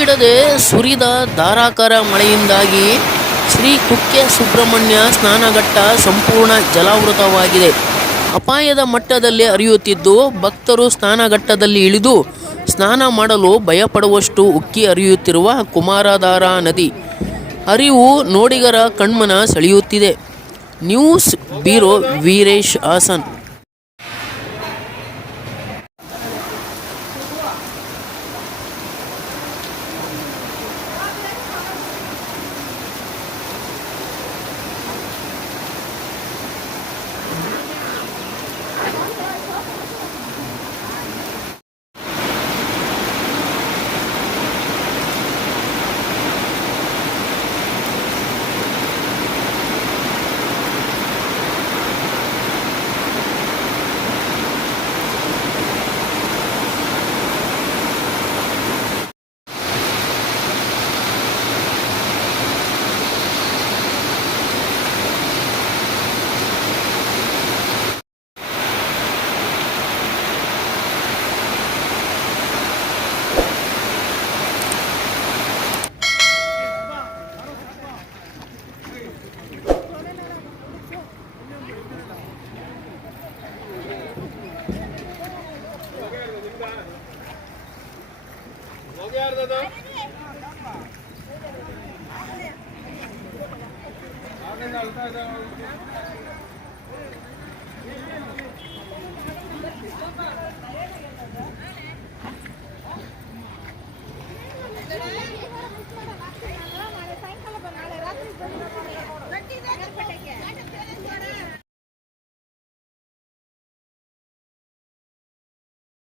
ಬಿಡದೆ ಸುರಿದ ಧಾರಾಕಾರ ಮಳೆಯಿಂದಾಗಿ ಶ್ರೀ ಕುಕ್ಕೆ ಸುಬ್ರಹ್ಮಣ್ಯ ಸ್ನಾನಘಟ್ಟ ಸಂಪೂರ್ಣ ಜಲಾವೃತವಾಗಿದೆ. ಅಪಾಯದ ಮಟ್ಟದಲ್ಲಿ ಹರಿಯುತ್ತಿದ್ದು ಭಕ್ತರು ಸ್ನಾನಘಟ್ಟದಲ್ಲಿ ಇಳಿದು ಸ್ನಾನ ಮಾಡಲು ಭಯಪಡುವಷ್ಟು ಉಕ್ಕಿ ಹರಿಯುತ್ತಿರುವ ಕುಮಾರಧಾರಾ ನದಿ ಹರಿವು ನೋಡಿಗರ ಕಣ್ಮನ ಸೆಳೆಯುತ್ತಿದೆ. News bureau, Veeresh, Haasan. दादा